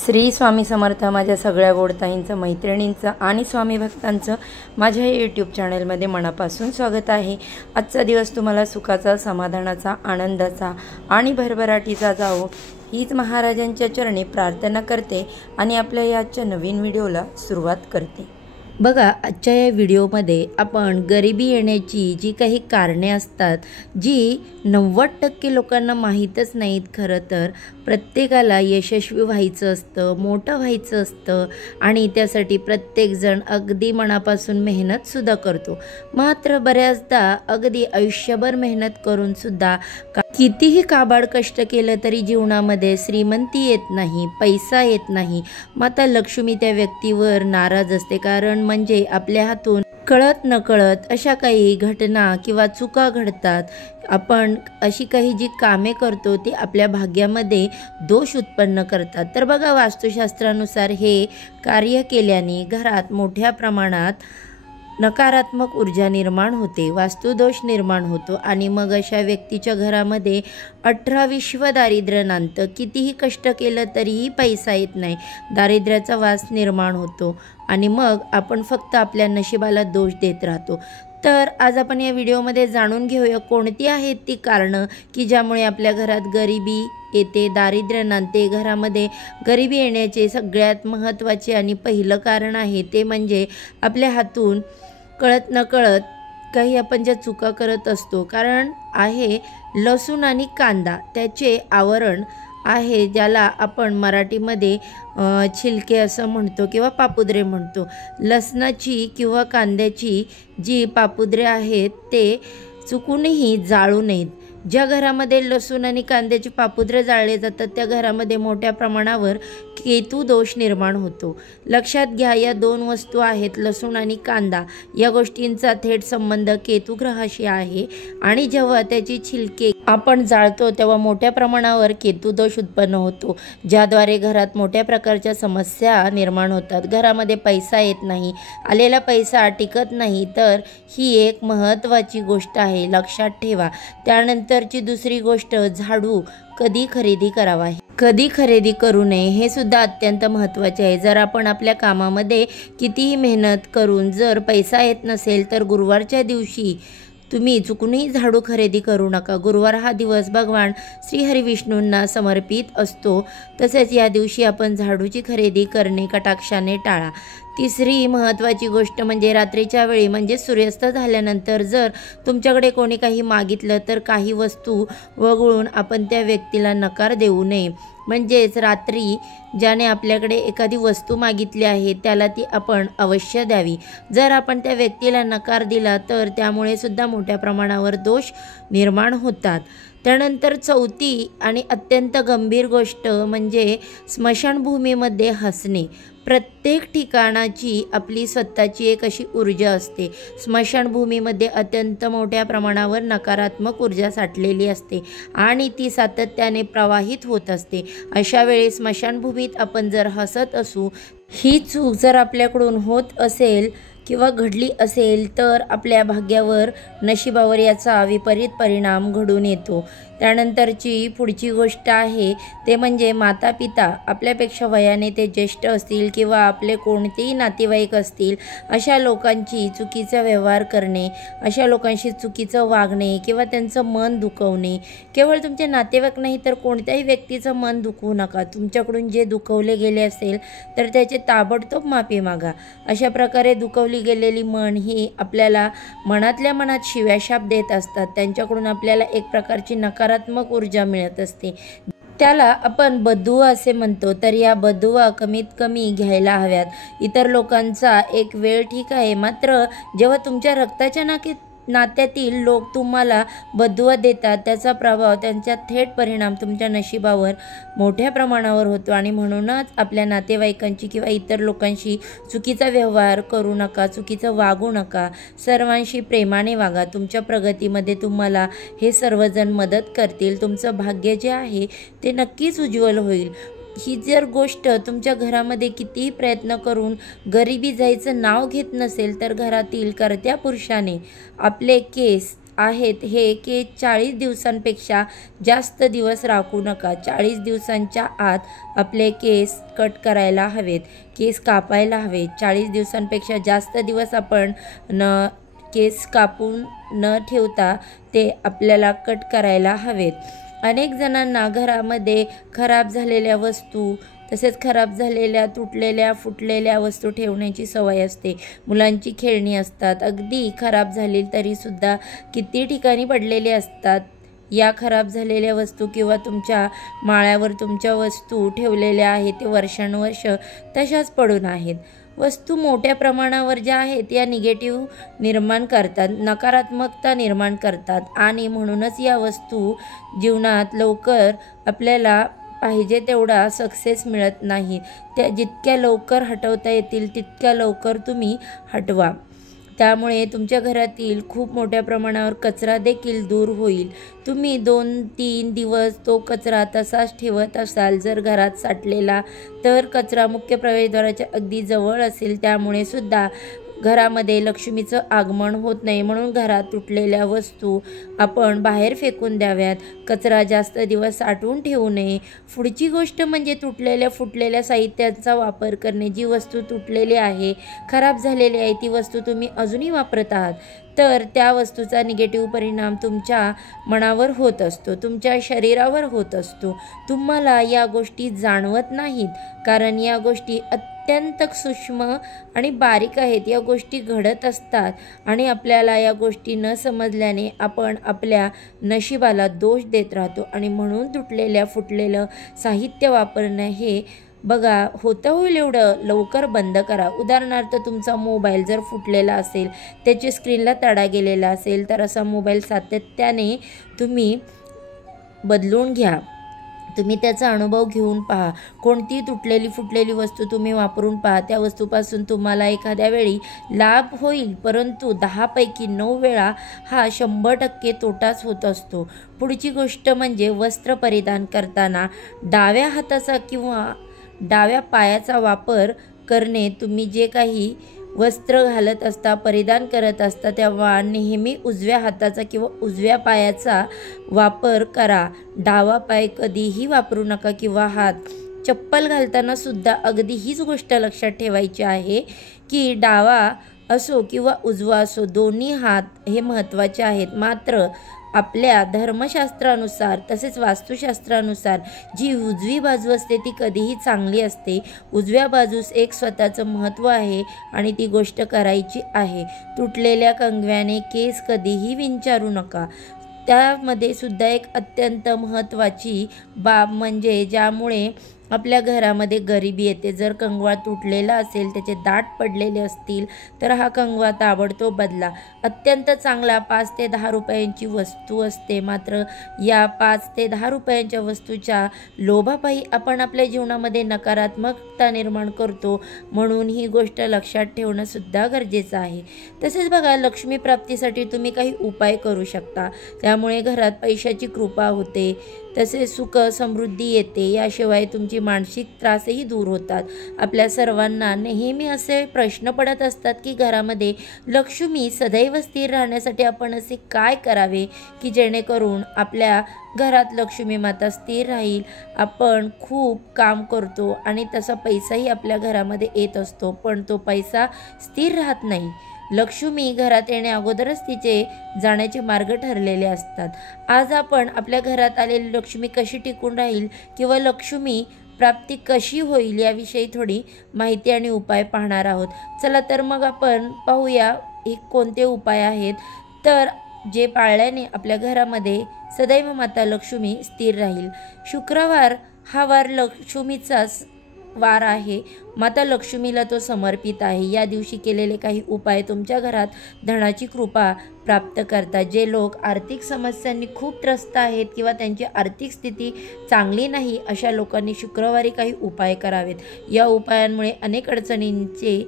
श्री स्वामी समर्थ माझ्या सगळ्या गोडताईंचं, मैत्रिणींचं आणि स्वामी भक्तांचं माझ्या यूट्यूब चॅनलमध्ये मनापासून स्वागत आहे। आजचा दिवस तुम्हाला सुखाचा, समाधानाचा, आनंदाचा आणि भरभराटीचा जावो हीच महाराजांच्या चरणी प्रार्थना करते आणि आपल्या या आजच्या नवीन व्हिडिओला सुरुवात करते। बघा, आजच्या या व्हिडिओमध्ये आपण गरिबी येण्याची जी काही कारणे असतात, जी 90% लोकांना माहीतच नाहीत। खरं तर प्रत्येकाला यशस्वी व्हायचं असतं, मोठं व्हायचं असतं आणि त्यासाठी प्रत्येकजण अगदी मनापासून मेहनतसुद्धा करतो। मात्र बऱ्याचदा अगदी आयुष्यभर मेहनत करूनसुद्धा कितीही काबाड कष्ट केलं तरी जीवनामध्ये श्रीमंती येत नाही, पैसा येत नाही। माता लक्ष्मी त्या व्यक्तीवर नाराज असते, कारण म्हणजे आपल्या हातून कळत नकळत अशा काही घटना किंवा चुका घडतात। आपण अशी काही जी कामे करतो ती आपल्या भाग्यामध्ये दोष उत्पन्न करतात। तर बघा, वास्तुशास्त्रानुसार हे कार्य केल्याने घरात मोठ्या प्रमाणात नकारात्मक ऊर्जा निर्माण होते, वास्तुदोष निर्माण होतो आणि मग अशा व्यक्तीच्या घरामध्ये 18 दारिद्र्य नांदतं। कितीही कष्ट केलं तरीही पैसा येत नाही, दारिद्र्याचा वास निर्माण होतो आणि मग आपण फक्त आपल्या नशिबाला दोष देत राहतो। तर आज आपण या व्हिडिओमध्ये जाणून घेऊया कोणती आहेत ती कारणं की ज्यामुळे आपल्या घरात गरिबी येते, दारिद्र्य नांदते। घरामध्ये गरिबी येण्याचे सगळ्यात महत्त्वाचे आणि पहिलं कारण आहे ते म्हणजे आपल्या हातून कळत नकळत काही आपण ज्या चुका करत असतो। कारण आहे लसूण आणि कांदा, त्याचे आवरण आहे ज्याला आपण मराठीमध्ये छिलके असं म्हणतो किंवा पापुद्रे म्हणतो। लसणाची किंवा कांद्याची जी पापुद्रे आहेत ते चुकूनही जाळू नयेत। ज्या घरामध्ये लसूण आणि कांद्याचे पापुद्रे जाळले जातात त्या घरामध्ये मोठ्या प्रमाणावर केतू दोष निर्माण होतो। लक्षात घ्या, या दोन वस्तू आहेत लसूण आणि कांदा, या गोष्टींचा थेट संबंध केतू ग्रहाशी आहे आणि जेव्हा त्याची छिलके आपण जाळतो तेव्हा मोठ्या प्रमाणावर केतू दोष उत्पन्न होतो, ज्याद्वारे घरात मोठ्या प्रकारच्या समस्या निर्माण होतात। घरामध्ये पैसा येत नाही, आलेला पैसा टिकत नाही। तर ही एक महत्त्वाची गोष्ट आहे, लक्षात ठेवा। त्यानंतरची दुसरी गोष्ट, झाडू कधी खरेदी करावा, कधी खरेदी करू नये हे सुद्धा अत्यंत महत्त्वाचे आहे। जर आपण आपल्या कामामध्ये कितीही मेहनत करून जर पैसा येत नसेल तर गुरुवारच्या दिवशी तुम्ही चुकूनही झाडू खरेदी करू नका। गुरुवार हा दिवस भगवान श्री हरी विष्णूंना समर्पित असतो, तसेच या दिवशी आपण झाडूची खरेदी करणे कटाक्षाने टाळा। तिसरी महत्त्वाची गोष्ट म्हणजे रात्रीच्या वेळी म्हणजे सूर्यास्त झाल्यानंतर जर तुमच्याकडे कोणी काही मागितलं तर काही वस्तू वगळून आपण त्या व्यक्तीला नकार देऊ नये। म्हणजेच रात्री ज्याने आपल्याकडे एखादी वस्तू मागितली आहे त्याला ती आपण अवश्य द्यावी। जर आपण त्या व्यक्तीला नकार दिला तर त्यामुळे सुद्धा मोठ्या प्रमाणावर दोष निर्माण होतात। त्यानंतर चौथी आणि अत्यंत गंभीर गोष्ट म्हणजे स्मशानभूमीमध्ये हसणे। प्रत्येक ठिकाणाची आपली स्वतःची एक अशी ऊर्जा असते। स्मशानभूमीमध्ये अत्यंत मोठ्या प्रमाणावर नकारात्मक ऊर्जा साठलेली असते आणि ती सातत्याने प्रवाहित होत असते। अशा वेळी स्मशानभूमीत आपण जर हसत असू, ही चूक जर आपल्याकडून होत असेल किंवा घडली असेल तर आपल्या भाग्यावर, नशिबावर याचा विपरीत परिणाम घडून येतो। त्यानंतरची पुढची गोष्ट आहे ते म्हणजे माता पिता आपल्यापेक्षा वयाने ते ज्येष्ठ असतील किंवा आपले कोणतेही नातेवाईक असतील, अशा लोकांची चुकीचा व्यवहार करणे, अशा लोकांशी चुकीचं वागणे किंवा त्यांचं मन दुखवणे। केवळ तुमचे नातेवाईक नाही तर कोणत्याही व्यक्तीचं मन दुखवू नका। तुमच्याकडून जे दुखवले गेले असेल तर त्याचे ताबडतोब माफी मागा। अशा प्रकारे दुखवली गेलेली मन ही आपल्याला मनातल्या मनात शिव्याशाप देत असतात, त्यांच्याकडून आपल्याला एक प्रकारची नकारात्मक ऊर्जा मिळत असते, त्याला आपण बदुआ असे म्हणतो। तर या बदुआ कमीत कमी घ्यायला हव्यात। इतर लोकांचा एक वेळ ठीक आहे, मात्र जेव्हा तुमच्या रक्ताच्या नात्यातील लोक तुम्हाला बदुआ देतात त्याचा प्रभाव, त्यांचा थेट परिणाम तुमच्या नशिबावर मोठ्या प्रमाणावर होतो आणि म्हणूनच आपल्या नातेवाईकांची किंवा इतर लोकांशी चुकीचा व्यवहार करू नका, चुकीचं वागू नका, सर्वांशी प्रेमाने वागा। तुमच्या प्रगतीमध्ये तुम्हाला हे सर्वजण मदत करतील, तुमचं भाग्य जे आहे ते नक्कीच उज्ज्वल होईल। ही जर गोष्ट तुमच्या घरामध्ये कितीही प्रयत्न करून गरिबी जायचं नाव घेत नसेल तर घरातील कर्त्या पुरुषाने आपले केस आहेत हे की 40 दिवसांपेक्षा जास्त दिवस राखू नका. 40 दिवसांच्या आत आपले केस कट करायला हवेत, केस कापायला हवेत. 40 दिवसांपेक्षा जास्त दिवस आपण केस कापून न ठेवता ते आपल्याला कट करायला हवेत. अनेक जणांना घरामध्ये खराब झालेल्या वस्तू, तसेच खराब झालेल्या, तुटलेल्या, फुटलेल्या वस्तू ठेवण्याची सवय असते. मुलांची खेळणी असतात, अगदी खराब झाली तरीसुद्धा किती ठिकाणी पडलेली असतात. या खराब झालेल्या वस्तू किंवा तुमच्या माळ्यावर तुमच्या वस्तू ठेवलेल्या आहेत, ते वर्षानुवर्ष तशाच पडून आहेत. वस्तू मोठ्या प्रमाणावर ज्या आहेत या निगेटिव्ह निर्माण करतात, नकारात्मकता निर्माण करतात आणि म्हणूनच या वस्तू जीवनात लवकर आपल्याला पाहिजे तेवढा सक्सेस मिळत नाही. त्या जितक्या लवकर हटवता येतील तितक्या लवकर तुम्ही हटवा. त्यामुळे तुमच्या घरातील खूप मोठ्या प्रमाणावर कचरा देखील दूर होईल. तुम्ही 2-3 दिवस तो कचरा तसाच ठेवत असाल, जर घरात साठलेला, तर कचरा मुख्य प्रवेशद्वाराच्या अगदी जवळ असेल, त्यामुळे सुद्धा घरामध्ये लक्ष्मीचं आगमन होत नाही. म्हणून घरात तुटलेल्या वस्तू आपण बाहेर फेकून द्याव्यात. कचरा जास्त दिवस साठवून ठेवू नये. पुढची गोष्ट म्हणजे तुटलेल्या फुटलेल्या साहित्याचा वापर करणे. जी वस्तू तुटलेली आहे, खराब झालेली आहे, ती वस्तू तुम्ही अजूनही वापरत आहात, तर त्या वस्तूचा निगेटिव्ह परिणाम तुमच्या मनावर होत असतो, तुमच्या शरीरावर होत असतो. तुम्हाला या गोष्टी जाणवत नाहीत, कारण या गोष्टी अत्यंत सूक्ष्म आणि बारीक आहेत. या गोष्टी घडत असतात आणि आपल्याला या गोष्टी न समजल्याने आपण आपल्या नशिबाला दोष देत राहतो आणि म्हणून तुटलेल्या फुटलेलं साहित्य वापरणं हे बघा, होतं होईल एवढं लवकर बंद करा. उदाहरणार्थ, तुमचा मोबाईल जर फुटलेला असेल, त्याची स्क्रीनला तडा गेलेला असेल, तर असा मोबाईल सातत्याने तुम्ही बदलून घ्या. तुम्ही त्याचा अनुभव घेऊन पहा. कोणती तुटलेली फुटलेली वस्तू तुम्ही वापरून पहा. त्या वस्तूपासून तुम्हाला एखाद्या वेळी लाभ होईल, परंतु 10 पैकी 9 वेळा हा 100% तोटाच होत असतो. पुढची गोष्ट म्हणजे वस्त्र परिधान करताना डाव्या हाताचा किंवा डाव्या पायाचा वापर करणे. तुम्ही जे काही वस्त्र घालत असता, परिधान करत असता, तेव्हा नेहमी उजव्या हाताचा किंवा उजव्या पायाचा वापर करा. डावा पाय कधीही वापरू नका किंवा हात. चप्पल घालताना सुद्धा अगदी हीच गोष्ट लक्षात ठेवायची आहे की डावा असो किंवा उजवा असो, दोन्ही हात हे महत्त्वाचे आहेत. मात्र आपल्या धर्मशास्त्रानुसार तसेच वास्तुशास्त्रानुसार जी उजवी बाजू असते ती कधीही चांगली असते. उजव्या बाजूस एक स्वतःचं महत्त्व आहे आणि ती गोष्ट करायची आहे. तुटलेल्या कंगव्याने केस कधीही विंचारू नका. त्यामध्ये सुद्धा एक अत्यंत महत्त्वाची बाब म्हणजे ज्यामुळे आपल्या घरामध्ये गरिबी येते. जर कंगवा तुटलेला असेल, त्याचे दाट पडलेले असतील, तर हा कंगवा ताबडतोब बदला. अत्यंत चांगला 5 ते 10 रुपयांची वस्तू असते. मात्र या 5 ते 10 रुपयांच्या वस्तूच्या लोभापायी आपण आपल्या जीवनामध्ये नकारात्मकता निर्माण करतो. म्हणून ही गोष्ट लक्षात ठेवणं सुद्धा गरजेचं आहे. तसेच बघा, लक्ष्मी प्राप्तीसाठी तुम्ही काही उपाय करू शकता. त्यामुळे घरात पैशाची कृपा होते, तसेच सुख समृद्धी येते. याशिवाय तुमची मानसिक त्रासही दूर होतात. आपल्या सर्वांना नेहमी असे प्रश्न पडत असतात की घरामध्ये लक्ष्मी सदैव स्थिर राहण्यासाठी आपण असे काय करावे की जेणेकरून आपल्या घरात लक्ष्मी माता स्थिर राहील. आपण खूप काम करतो आणि तसा पैसाही आपल्या घरामध्ये येत असतो, पण तो पैसा स्थिर राहत नाही. लक्ष्मी घरात येण्या अगोदरच तिचे जाण्याचे मार्ग ठरलेले असतात. आज आपण आपल्या घरात आलेली लक्ष्मी कशी टिकून राहील किंवा लक्ष्मी प्राप्ती कशी होईल याविषयी थोडी माहिती आणि उपाय पाहणार आहोत. चला तर मग आपण पाहूया हे कोणते उपाय आहेत, तर जे पाळल्याने आपल्या घरामध्ये सदैव माता लक्ष्मी स्थिर राहील. शुक्रवार हा वार लक्ष्मीचा वार आहे. माता लक्ष्मीला तो समर्पित आहे. या दिवशी केलेले काही उपाय तुमच्या घरात धनाची कृपा प्राप्त करतात. जे लोक आर्थिक समस्यांनी खूप त्रस्त आहेत किंवा त्यांची आर्थिक स्थिती चांगली नाही, अशा लोकांनी शुक्रवारी काही उपाय करावेत. या उपायांमुळे अनेक अडचणींचे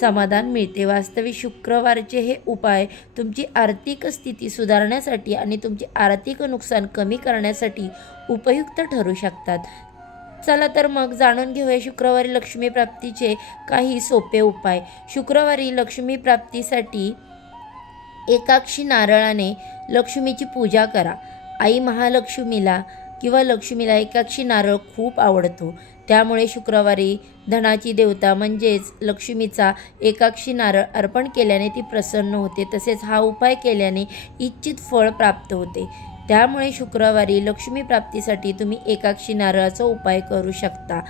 समाधान मिळते. वास्तविक शुक्रवारचे हे उपाय तुमची आर्थिक स्थिती सुधारण्यासाठी आणि तुमचे आर्थिक नुकसान कमी करण्यासाठी उपयुक्त ठरू शकतात. चला तर मग जाणून घेऊया शुक्रवारी लक्ष्मी प्राप्तीचे काही सोपे उपाय. शुक्रवारी लक्ष्मी प्राप्तीसाठी एकाक्षी नारळाने लक्ष्मीची पूजा करा। आई महालक्ष्मीला किंवा लक्ष्मीला एकाक्षी नारळ खूप आवडतो, त्यामुळे शुक्रवारी धनाची देवता म्हणजेच लक्ष्मीचा एकाक्षी नारळ अर्पण केल्याने ती प्रसन्न होते। तसेच हा उपाय केल्याने इच्छित फळ प्राप्त होते। त्यामुळे शुक्रवारी लक्ष्मी प्राप्तीसाठी तुम्ही एकाक्षी नारळाचा उपाय करू शकता।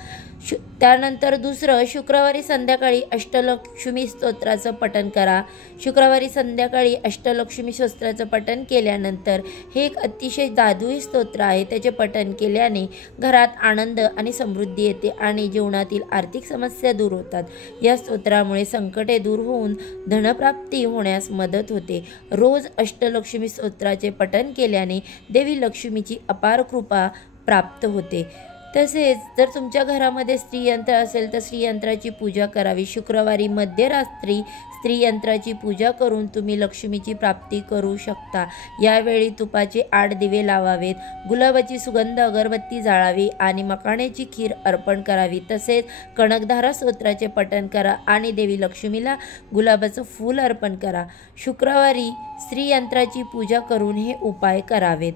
त्यानंतर दुसरं, शुक्रवारी संध्याकाळी अष्टलक्ष्मी स्तोत्राचं पठण करा। शुक्रवारी संध्याकाळी अष्टलक्ष्मी स्तोत्राचं पठण केल्यानंतर हे एक अतिशय जादुई स्तोत्र आहे। त्याचे पठण केल्याने घरात आनंद आणि समृद्धी येते आणि जीवनातील आर्थिक समस्या दूर होतात। या स्तोत्रामुळे संकटे दूर होऊन धनप्राप्ती होण्यास मदत होते। रोज अष्टलक्ष्मी स्तोत्राचे पठण केल्याने देवी लक्ष्मीची अपार कृपा प्राप्त होते। तसेच जर तुमच्या घरामध्ये स्त्रीयंत्र असेल तर स्त्रीयंत्राची पूजा करावी। शुक्रवारी मध्यरात्री स्त्रीयंत्राची पूजा करून तुम्ही लक्ष्मीची प्राप्ती करू शकता। यावेळी तुपाचे 8 दिवे लावावेत, गुलाबाची सुगंध अगरबत्ती जाळावी आणि मखाण्याची खीर अर्पण करावी। तसेच कणकधारा स्तोत्राचे पठण करा आणि देवी लक्ष्मीला गुलाबाचं फूल अर्पण करा। शुक्रवारी स्त्रीयंत्राची पूजा करून हे उपाय करावेत।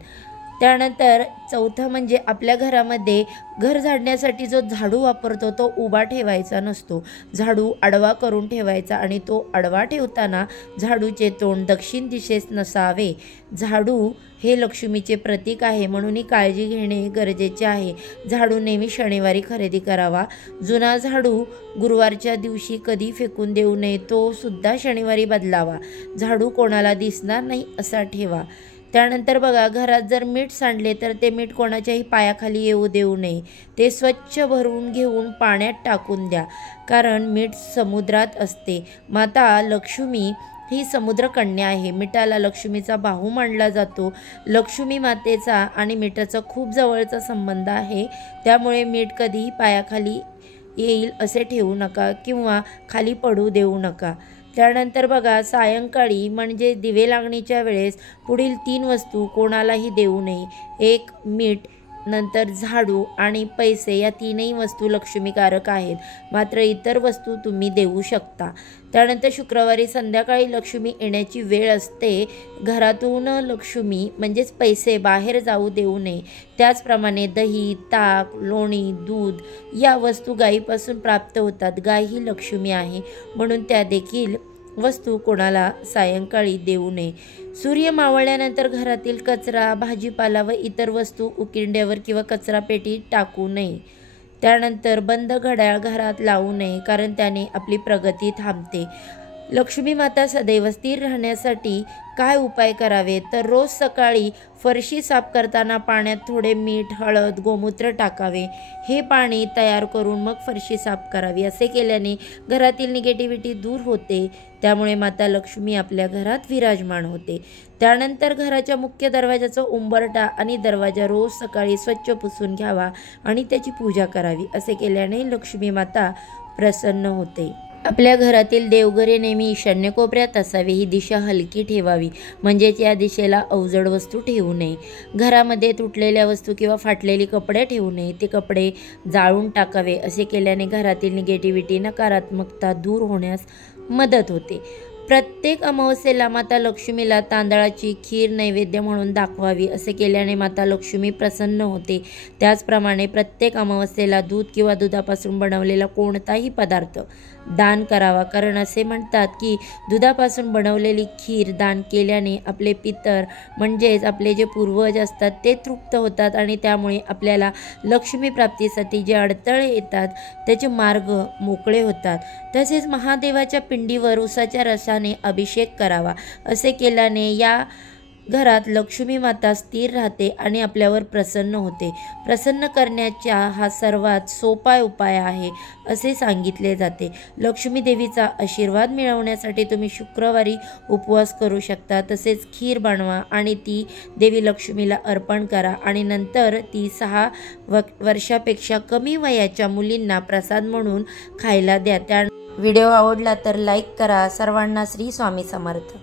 त्यानंतर चौथं म्हणजे आपल्या घरामध्ये घर झाडण्यासाठी जो झाडू वापरतो तो उभा ठेवायचा नसतो, झाडू आडवा करून ठेवायचा आणि तो आडवा ठेवताना झाडूचे तोंड दक्षिण दिशेस नसावे। झाडू हे लक्ष्मीचे प्रतीक आहे, म्हणून ही काळजी घेणे गरजेचे आहे। झाडू नेहमी शनिवारी खरेदी करावा। जुना झाडू गुरुवारच्या दिवशी कधी फेकून देऊ नये, तो सुद्धा शनिवारी बदलावा। झाडू कोणाला दिसणार नाही असा ठेवा। त्यानंतर बघा, घरात जर मीठ सांडले तर ते मीठ कोणाच्याही पायाखाली येऊ देऊ नये, ते स्वच्छ भरून घेऊन पाण्यात टाकून द्या, कारण मीठ समुद्रात असते। माता लक्ष्मी ही समुद्रकन्या आहे। मिठाला लक्ष्मीचा बाहू मानला जातो। लक्ष्मी मातेचा आणि मिठाचा खूप जवळचा संबंध आहे, त्यामुळे मीठ कधीही पायाखाली येईल असे ठेवू नका किंवा खाली पडू देऊ नका। त्यानंतर बघा, सायंकाळी म्हणजे दिवे लागणीच्या वेळेस पुढील 3 वस्तू कोणालाही देऊ नये। एक मीठ, नंतर झाडू आणि पैसे, या 3ही वस्तू लक्ष्मीकारक आहेत, मात्र इतर वस्तू तुम्ही देऊ शकता। त्यानंतर शुक्रवारी संध्याकाळी लक्ष्मी येण्याची वेळ असते, घरातून लक्ष्मी म्हणजेच पैसे बाहेर जाऊ देऊ नये। त्याचप्रमाणे दही, ताक, लोणी, दूध या वस्तू गायीपासून प्राप्त होतात। गाय ही लक्ष्मी आहे, म्हणून त्या देखील वस्तू कोणाला सायंकाळी देऊ नये। सूर्य मावळल्यानंतर घरातील कचरा, भाजीपाला व इतर वस्तू उकिरड्यावर किंवा कचरा पेटीत टाकू नये। त्यानंतर बंद घड्याळ घरात लावू नये, कारण त्याने आपली प्रगती थांबते। लक्ष्मी माता सदैव स्थिर राहण्यासाठी काय उपाय करावे, तर रोज सकाळी फरशी साफ करताना पाण्यात थोडे मीठ, हळद, गोमूत्र टाकावे। हे पाणी तयार करून मग फरशी साफ करावी। असे केल्याने घरातील निगेटिव्हिटी दूर होते, त्यामुळे माता लक्ष्मी आपल्या घरात विराजमान होते। त्यानंतर घराच्या मुख्य दरवाजाचा उंबरठा आणि दरवाजा रोज सकाळी स्वच्छ पुसून घ्यावा आणि त्याची पूजा करावी। असे केल्याने लक्ष्मी माता प्रसन्न होते। आपल्या घरातील देवघरे नेहमी ईशान्य कोपऱ्यात असावे। ही दिशा हलकी ठेवावी, म्हणजेच या दिशेला अवजड वस्तू ठेवू नये। घरामध्ये तुटलेल्या वस्तू किंवा फाटलेली कपडे ठेवू नये, ते कपडे जाळून टाकावे। असे केल्याने घरातील निगेटिव्हिटी, नकारात्मकता दूर होण्यास मदत होते। प्रत्येक अमावस्येला माता लक्ष्मीला तांदळाची खीर नैवेद्य म्हणून दाखवावी। असे केल्याने माता लक्ष्मी प्रसन्न होते। त्याचप्रमाणे प्रत्येक अमावस्येला दूध किंवा दुधापासून बनवलेला कोणताही पदार्थ दान करावा, कारण असे म्हणतात की दुधापासून बनवलेली खीर दान केल्याने आपले पितर म्हणजेच आपले जे पूर्वज असतात ते तृप्त होतात आणि त्यामुळे आपल्याला लक्ष्मी प्राप्तीसाठी जे अडथळे येतात त्याचे मार्ग मोकळे होतात। तसेच महादेवाच्या पिंडीवर उसाच्या रसाने अभिषेक करावा। असे केल्याने या घरात लक्ष्मी माता स्थिर राहते आणि आपल्यावर प्रसन्न होते। प्रसन्न करण्याचा हा सर्वात सोपा उपाय आहे असे सांगितले जाते। लक्ष्मी देवीचा आशीर्वाद मिळवण्यासाठी तुम्ही शुक्रवारी उपवास करू शकता। तसेच खीर बनवा आणि ती देवी लक्ष्मीला अर्पण करा आणि नंतर ती 6 वर्षापेक्षा कमी वयाच्या मुलींना प्रसाद म्हणून खायला द्या। त्या व्हिडिओ आवडला तर लाईक करा। सर्वांना श्री स्वामी समर्थ।